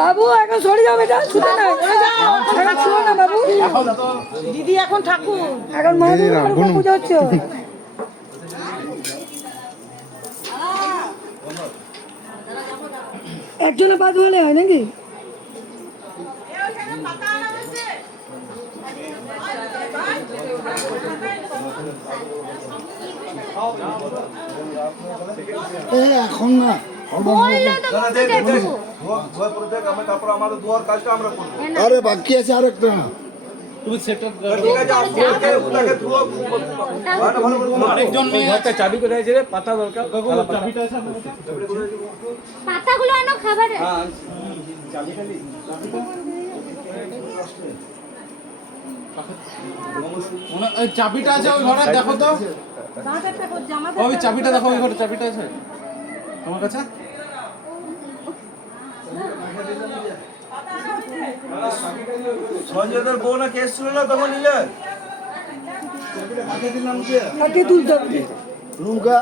বাবু এখন সরে যাও বেটা, ছুটে না এখন ছুঁয়ো না বাবু। দিদি এখন ঠাকুর, এখন মহাদেবের পুজো হচ্ছে। একজনে পা ধোয়ালে হয় নাকি? এখন না আরে বাকি আছে আরেকটা। আরেকজন মেয়ে একটা চাবি কোথায় আছে রে? পাতা দরকার, চাবিটা আছে পাতাগুলো আনো খাবারে। চাবিটা আছে ওই ঘরে, দেখো তো ওই চাবিটা দেখো, ওই ঘরে চাবিটা আছে তোমার কাছে? সঞ্জয়দের বউ না কেস ছিল না তখন নিলে রুমকা